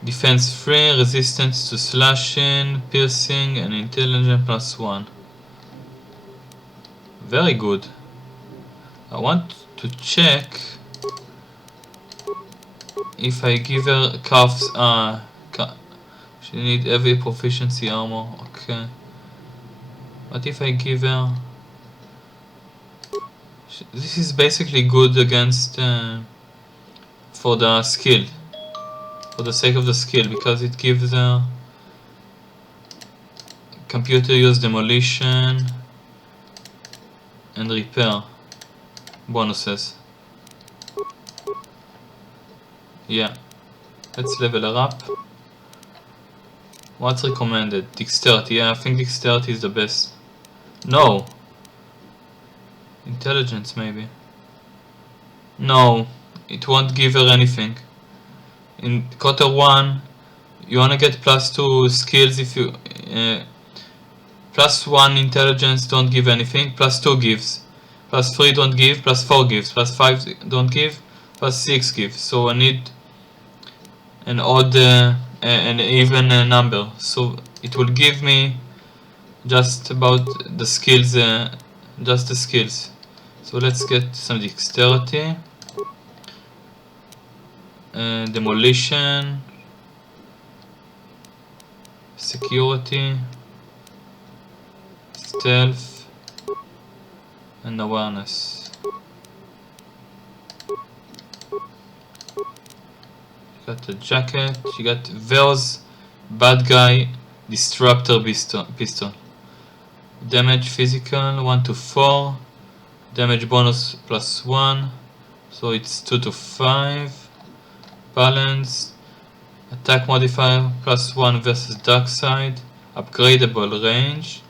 defense 3, resistance to slashing, piercing, and intelligence +1. Very good. I want to check if I give her cuffs. She need heavy proficiency armor. Okay. What if I give her? This is basically good against for the skill, for the sake of the skill, because it gives her computer use, demolition, and repair bonuses. Yeah, let's level her up. What's recommended? Dexterity. Yeah, I think dexterity is the best. No. Intelligence maybe. No, it won't give her anything. In KOTOR 1, you wanna get +2 skills if you... +1 intelligence don't give anything, +2 gives. +3 don't give, +4 gives, +5 don't give, +6 gives. So I need an odd, an even number. So it will give me just about the skills, just the skills. So let's get some dexterity, demolition, security, stealth, and awareness. She got the jacket. She got Vao's Badguy Disruptor pistol. Damage physical 1 to 4. Damage bonus +1. So it's 2 to 5. Balance. Attack modifier +1 versus dark side. Upgradable range.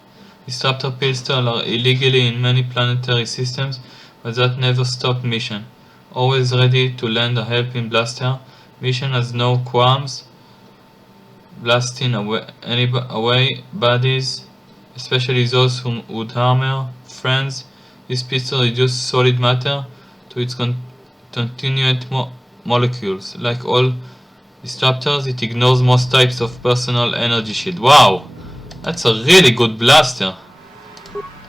Disruptor pistols are illegally in many planetary systems, but that never stopped mission. Always ready to lend a helping blaster. Mission has no qualms blasting away bodies, especially those who would harm her friends. This pistol reduces solid matter to its continuate molecules. Like all disruptors, it ignores most types of personal energy shield. Wow! That's a really good blaster.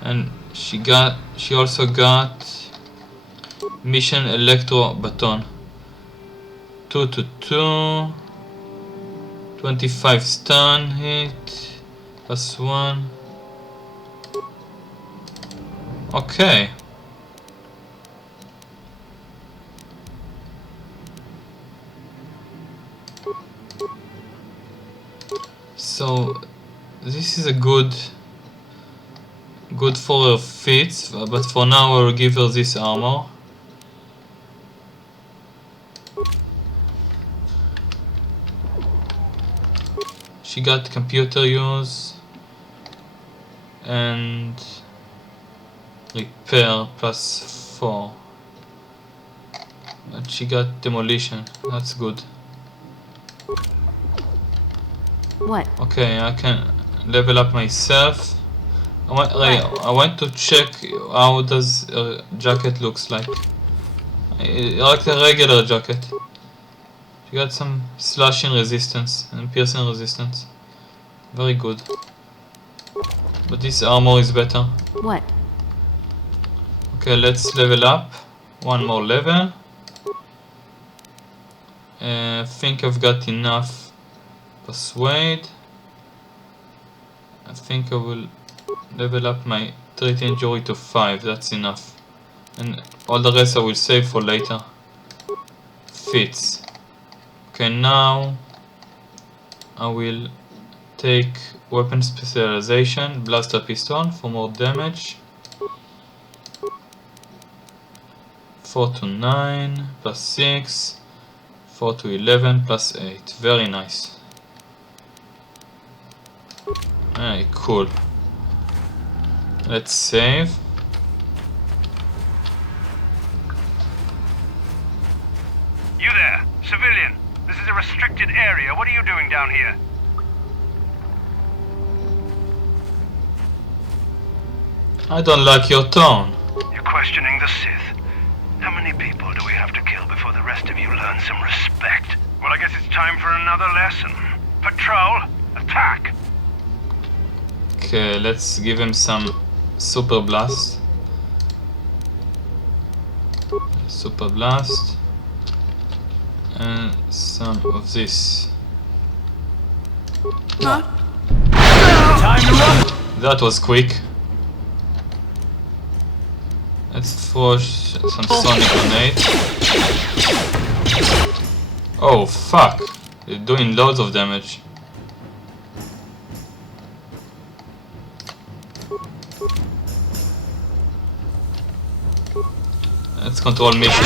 And she also got Mission Electro Baton. 2 to 2. 25 stun hit. +1. Okay. So this is a good for her feats, but for now I will give her this armor. She got computer use and repair +4. And she got demolition. That's good. What? Okay, I can level up myself. I want to check how does a jacket looks like. Like a regular jacket. She got some slashing resistance and piercing resistance. Very good. But this armor is better. What? Okay, let's level up. One more level. I think I've got enough. Persuade. I think I will level up my treat injury to 5. That's enough. And all the rest I will save for later. Fits. Okay, now I will take weapon specialization, blaster pistol for more damage. 4 to 9 plus 6, 4 to 11 plus 8. Very nice. Very cool. Let's save. You there, civilian. This is a restricted area. What are you doing down here? I don't like your tone. You're questioning the Sith. How many people do we have to kill before the rest of you learn some respect? Well, I guess it's time for another lesson. Patrol, attack! Okay, let's give him some super blast. Super blast. And some of this. Huh? Time to run! That was quick. Let's throw some sonic grenade. Oh fuck! They're doing loads of damage. Let's control mission.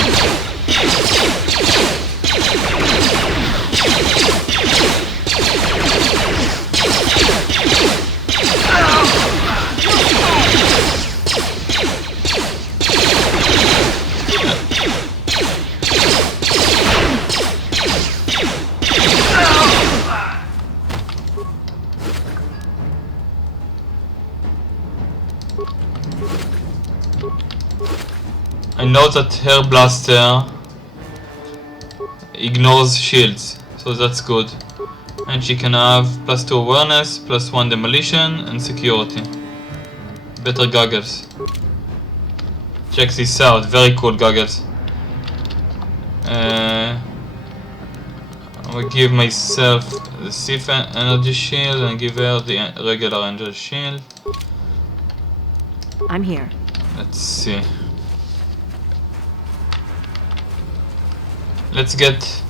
I know that her blaster ignores shields, so that's good. And she can have +2 awareness, +1 demolition, and security. Better goggles. Check this out, very cool goggles. I will give myself the Sith energy shield and give her the regular energy shield. I'm here. Let's see. Let's get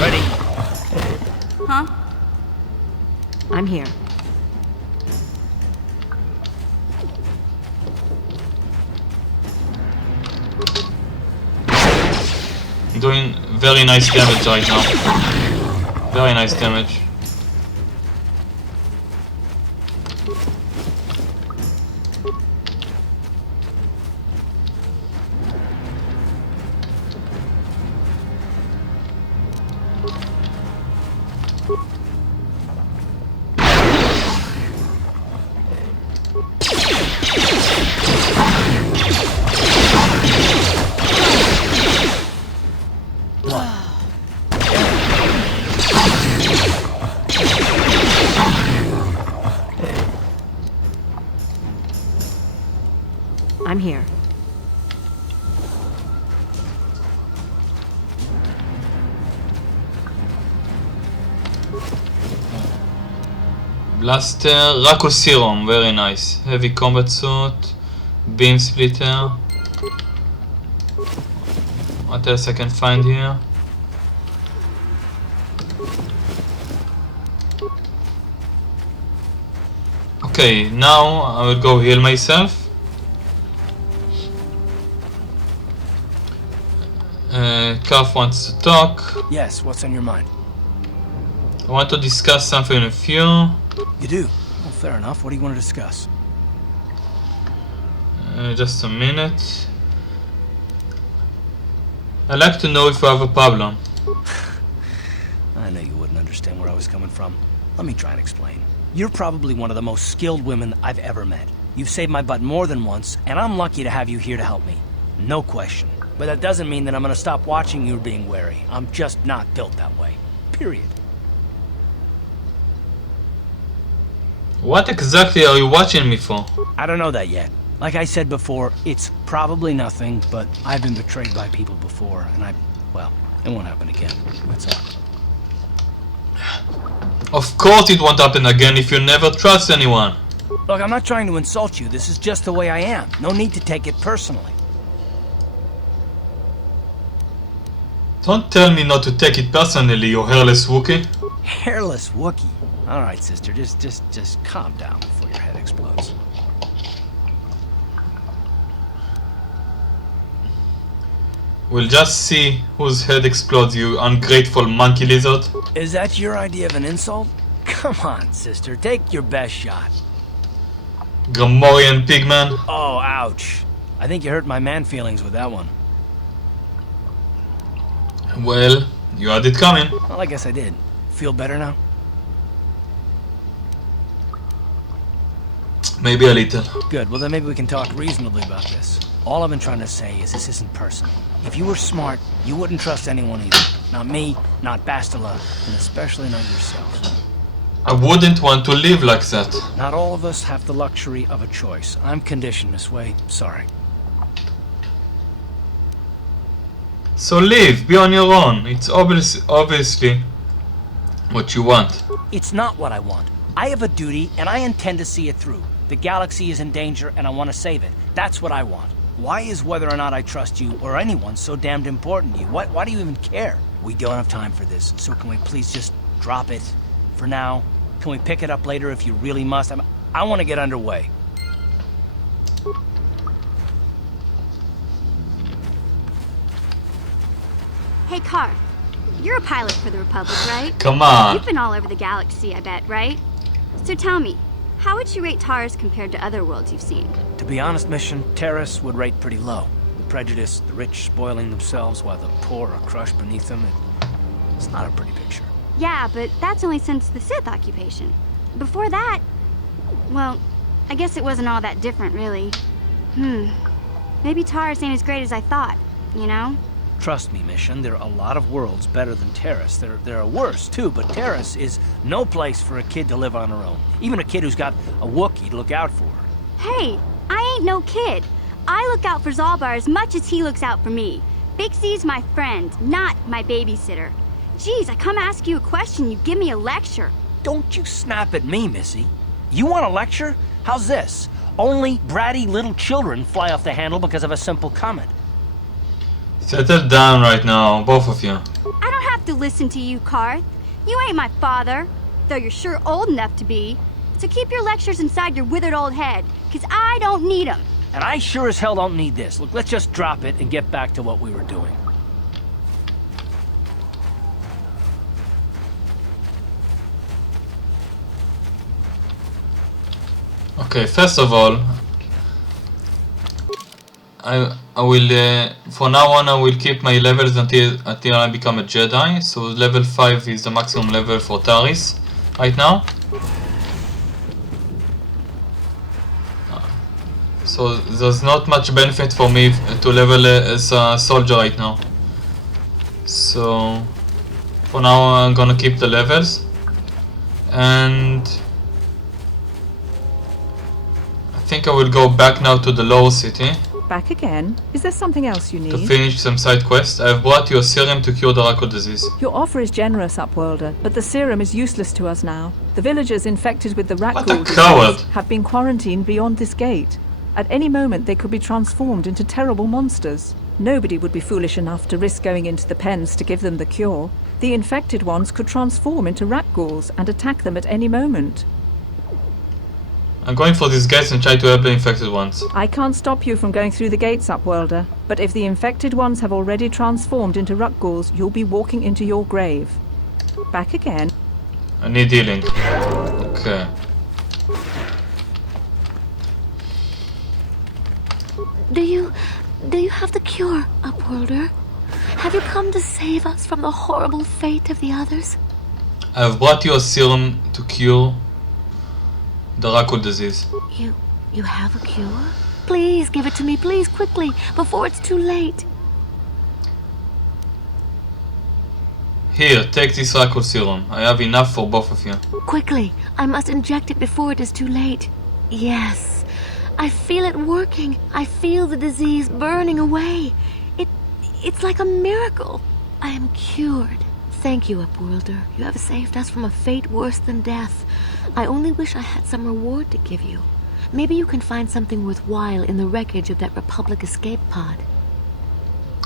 Ready? Huh? I'm here. doing very nice damage right now. Very nice damage. I'm here. Blaster, Rako Serum, very nice. Heavy combat suit, beam splitter. What else I can find here? Okay, now I will go heal myself. Kaf wants to talk. Yes, what's on your mind? I want to discuss something with you. You do? Well, fair enough. What do you want to discuss? Just a minute. I'd like to know if you have a problem. I know you wouldn't understand where I was coming from. Let me try and explain. You're probably one of the most skilled women I've ever met. You've saved my butt more than once, and I'm lucky to have you here to help me. No question. But that doesn't mean that I'm gonna stop watching you being wary. I'm just not built that way. Period. What exactly are you watching me for? I don't know that yet. Like I said before, it's probably nothing, but I've been betrayed by people before, and well, it won't happen again. That's all. Of course it won't happen again if you never trust anyone. Look, I'm not trying to insult you. This is just the way I am. No need to take it personally. Don't tell me not to take it personally, you hairless Wookiee. Hairless Wookiee. All right, sister, just calm down before your head explodes. We'll just see whose head explodes, you ungrateful monkey lizard. Is that your idea of an insult? Come on, sister, take your best shot. Gamorrean pigman. Oh, ouch. I think you hurt my man feelings with that one. Well, you had it coming. Well, I guess I did. Feel better now? Maybe a little. Good, well then maybe we can talk reasonably about this. All I've been trying to say is this isn't personal. If you were smart, you wouldn't trust anyone either. Not me, not Bastila, and especially not yourself. I wouldn't want to live like that. Not all of us have the luxury of a choice. I'm conditioned this way. Sorry. So live, be on your own. It's obviously what you want. It's not what I want. I have a duty, and I intend to see it through. The galaxy is in danger, and I want to save it. That's what I want. Why is whether or not I trust you or anyone so damned important to you? Why do you even care? We don't have time for this, so can we please just drop it for now? Can we pick it up later if you really must? I want to get underway. Hey, Carr. You're a pilot for the Republic, right? Come on. You've been all over the galaxy, I bet, right? So tell me, how would you rate Taurus compared to other worlds you've seen? To be honest, Mission, Terrace would rate pretty low. The prejudice, the rich spoiling themselves while the poor are crushed beneath them. It's not a pretty picture. Yeah, but that's only since the Sith occupation. Before that, well, I guess it wasn't all that different, really. Maybe Taurus ain't as great as I thought, you know? Trust me, Mission, there are a lot of worlds better than Terrace. There are worse, too, but Terrace is no place for a kid to live on her own. Even a kid who's got a Wookiee to look out for her. Hey, I ain't no kid. I look out for Zalbar as much as he looks out for me. Big Z's my friend, not my babysitter. Geez, I come ask you a question, you give me a lecture. Don't you snap at me, Missy. You want a lecture? How's this? Only bratty little children fly off the handle because of a simple comment. Settle down right now, both of you. I don't have to listen to you, Karth. You ain't my father, though you're sure old enough to be. So keep your lectures inside your withered old head, because I don't need them. And I sure as hell don't need this. Look, let's just drop it and get back to what we were doing. Okay, first of all, I will for now on I will keep my levels until I become a Jedi. So level 5 is the maximum level for Taris right now. So there's not much benefit for me to level as a soldier right now. So for now I'm gonna keep the levels, and I think I will go back now to the lower city. Back again? Is there something else you need? To finish some side quests. I have brought you a serum to cure the Racco disease. Your offer is generous, Upworlder, but the serum is useless to us now. The villagers infected with the Rakghoul disease have been quarantined beyond this gate. At any moment they could be transformed into terrible monsters. Nobody would be foolish enough to risk going into the pens to give them the cure. The infected ones could transform into Rakghouls and attack them at any moment. I'm going for these gates and try to help the infected ones. I can't stop you from going through the gates, Upworlder, but if the infected ones have already transformed into Rakghouls, you'll be walking into your grave. Back again. I need healing. Okay. Do you have the cure, Upworlder? Have you come to save us from the horrible fate of the others? I have brought you a serum to cure the Racco disease. You have a cure? Please give it to me, please, quickly, before it's too late. Here, take this Racco serum. I have enough for both of you. Quickly, I must inject it before it is too late. Yes, I feel it working. I feel the disease burning away. It's like a miracle. I am cured. Thank you, Upworlder. You have saved us from a fate worse than death. I only wish I had some reward to give you. Maybe you can find something worthwhile in the wreckage of that Republic escape pod.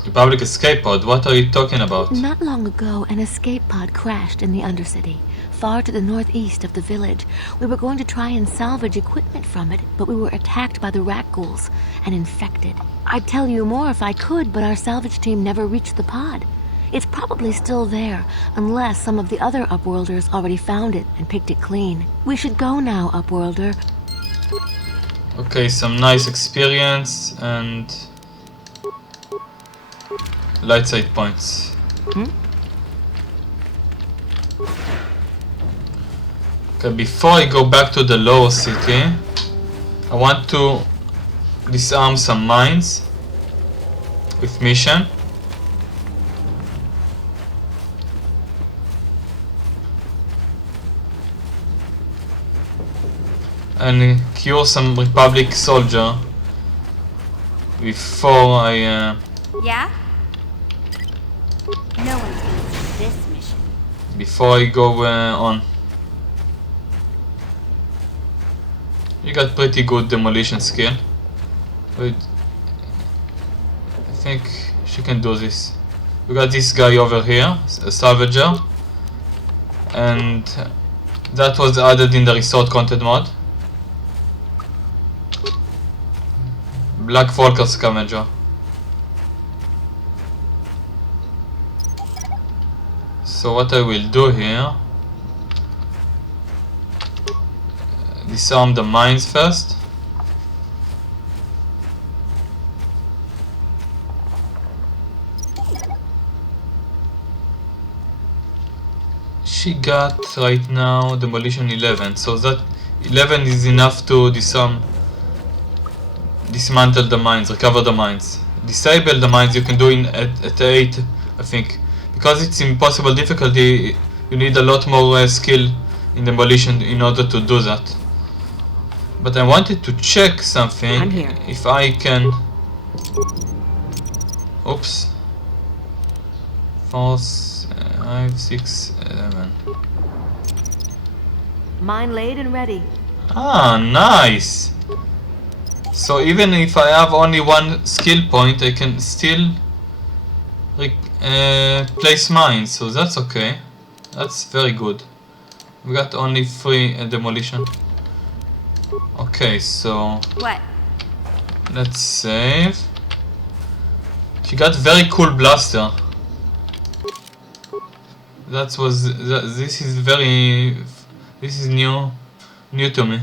Republic escape pod? What are you talking about? Not long ago, an escape pod crashed in the Undercity, far to the northeast of the village. We were going to try and salvage equipment from it, but we were attacked by the rat ghouls and infected. I'd tell you more if I could, but our salvage team never reached the pod. It's probably still there, unless some of the other Upworlders already found it and picked it clean. We should go now, Upworlder. Okay, some nice experience and light side points. Okay, before I go back to the lower city, I want to disarm some mines with Mission. And cure some Republic soldier before I Yeah? No one's gonna see this mission. before I go on. You got pretty good demolition skill, but I think she can do this. We got this guy over here, a salvager, and that was added in the restored content mod. Black Volker scavenger. So what I will do here, disarm the mines first. She got right now demolition 11, so that 11 is enough to dismantle the mines, recover the mines. Disable the mines you can do at 8, I think. Because it's impossible difficulty, you need a lot more skill in demolition in order to do that. But I wanted to check something, if I can... Oops. 4, 5, 6, 11. Mine laid and ready. Ah, nice! So even if I have only one skill point, I can still place mines, so that's okay. That's very good. We got only 3 demolition. Okay, so what? Let's save. She got very cool blaster. This is new to me.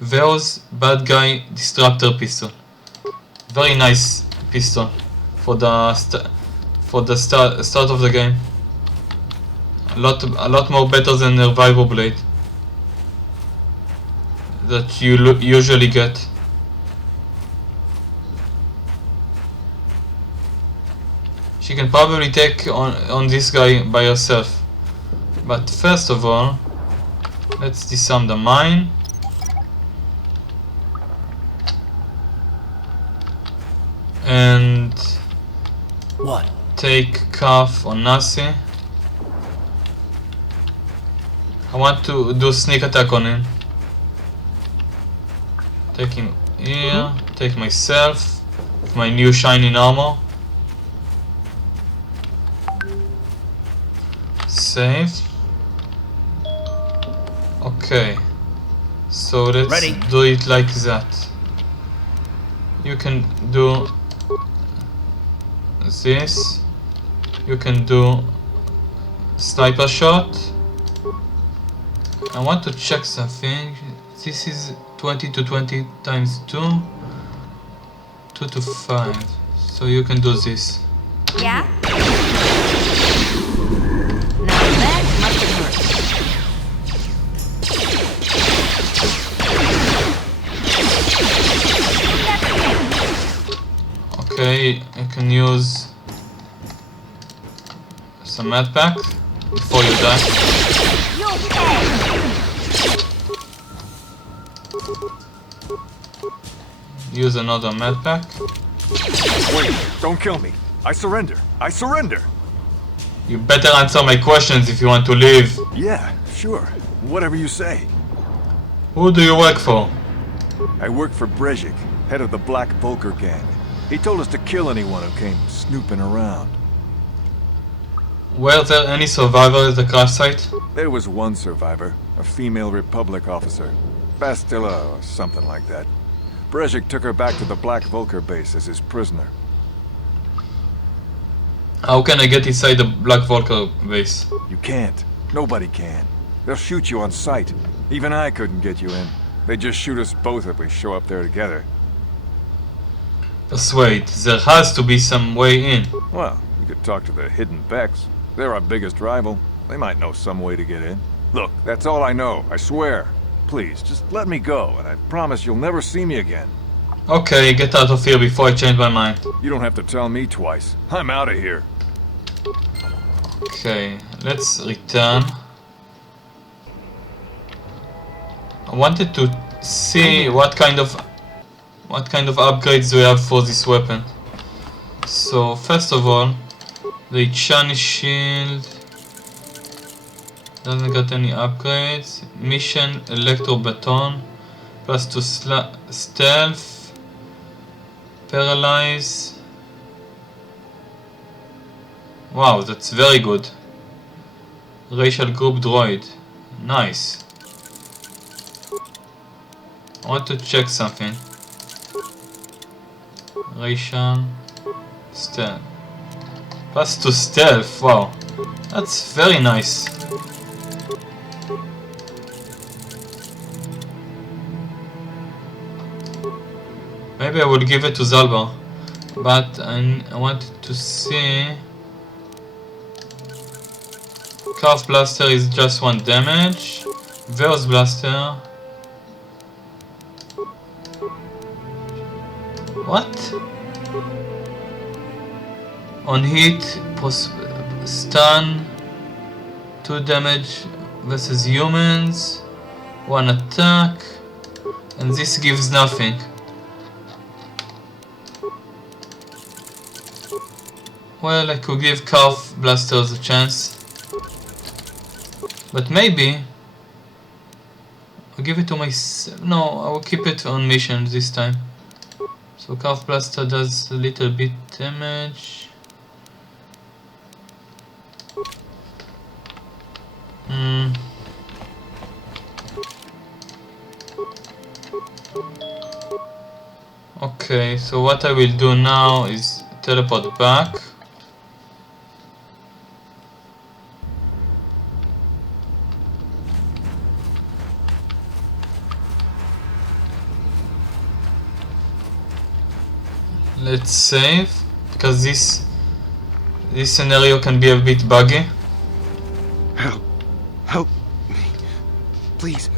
Vao's Badguy disruptor pistol. Very nice pistol for the start of the game. A lot more better than the Revival Blade that you usually get. She can probably take on this guy by herself. But first of all, let's disarm the mine. And what? Take Calf on Nasi. I want to do sneak attack on him. Take him here, take myself with my new shining armor. Save. Okay. So let's do it like that. You can do this. You can do sniper shot. I want to check something. This is 20 to 20 times 2. 2 to 5. So you can do this. Yeah? Now that must have hurt. Okay, I can use some med pack before you die. Use another med pack. Wait, don't kill me. I surrender. I surrender. You better answer my questions if you want to leave. Yeah, sure. Whatever you say. Who do you work for? I work for Brezhik, head of the Black Volker gang. He told us to kill anyone who came snooping around. Were there any survivors at the crash site? There was one survivor, a female Republic officer. Bastila or something like that. Brezhik took her back to the Black Vulker base as his prisoner. How can I get inside the Black Vulker base? You can't. Nobody can. They'll shoot you on sight. Even I couldn't get you in. They just shoot us both if we show up there together. Persuade. There has to be some way in. Well, you could talk to the Hidden Becks. They're our biggest rival. They might know some way to get in. Look, that's all I know, I swear. Please, just let me go, and I promise you'll never see me again. Okay, get out of here before I change my mind. You don't have to tell me twice. I'm out of here. Okay, let's return. I wanted to see what kind of upgrades do we have for this weapon. So first of all, the Chani shield doesn't got any upgrades. Mission Electro Baton +2 stealth, paralyze. Wow, that's very good. Racial group droid, nice. I want to check something. Racial stealth +2 stealth. Wow, that's very nice. Maybe I would give it to Zalbar, but I wanted to see. Calf Blaster is just 1 damage. Veos Blaster. What? On hit, stun, 2 damage versus humans, 1 attack, and this gives nothing. Well, I could give Calf Blasters a chance. But maybe I'll give it to my... No, I will keep it on mission this time. So Calf Blaster does a little bit damage. Okay, so what I will do now is teleport back. Let's save, because this scenario can be a bit buggy. Help me, please.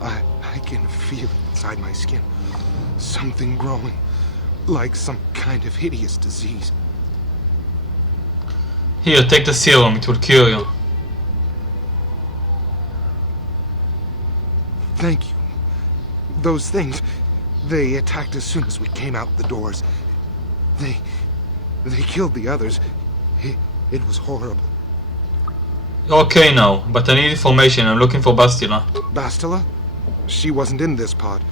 I can feel inside my skin something growing, like some kind of hideous disease. Here, take the serum, it will cure you. Thank you. Those things, they attacked as soon as we came out the doors. They killed the others. It was horrible. Okay now, but I need information. I'm looking for Bastila. Bastila? She wasn't in this pod.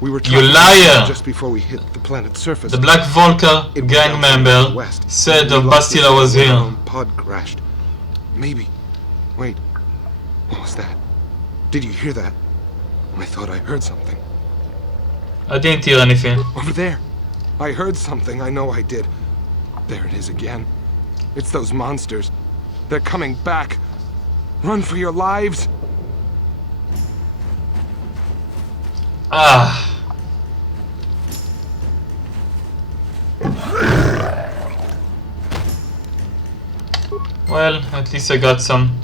We were You liar! Just before we hit the planet's surface. The Black Vulker gang member said that Bastila was here. Our own pod crashed. Maybe. Wait. What was that? Did you hear that? I thought I heard something. I didn't hear anything. Over there. I heard something. I know I did. There it is again. It's those monsters. They're coming back. Run for your lives. Ah. Well, at least I got some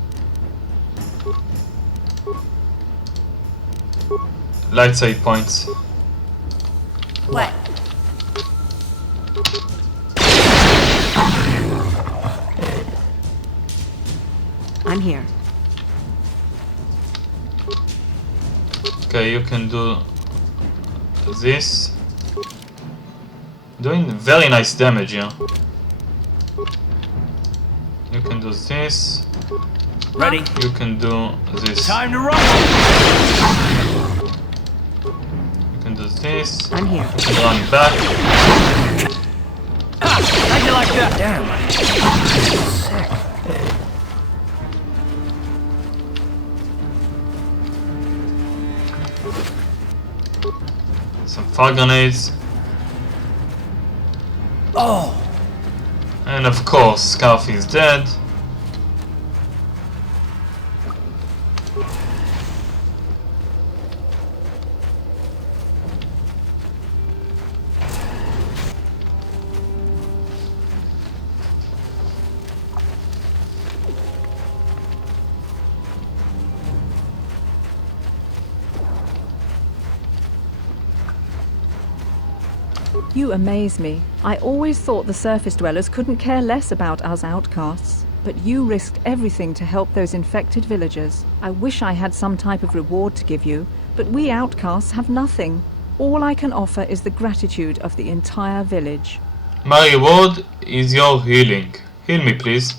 light side points. What? I'm here. Okay, you can do this. Doing very nice damage, yeah. You can do this. Ready? You can do this. Time to run! You can do this. I'm here. You can run back. like that. Damn. Some fire grenades. Oh. And of course, Scarf is dead. You amaze me. I always thought the surface dwellers couldn't care less about us outcasts. But you risked everything to help those infected villagers. I wish I had some type of reward to give you, but we outcasts have nothing. All I can offer is the gratitude of the entire village. My reward is your healing. Heal me, please.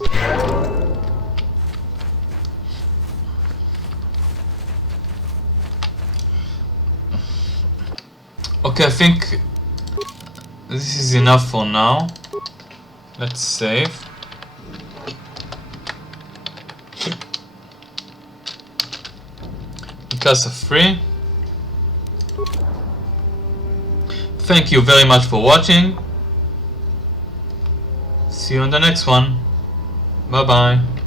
Okay, I think this is enough for now. Let's save. Casa free. Thank you very much for watching. See you on the next one. Bye bye.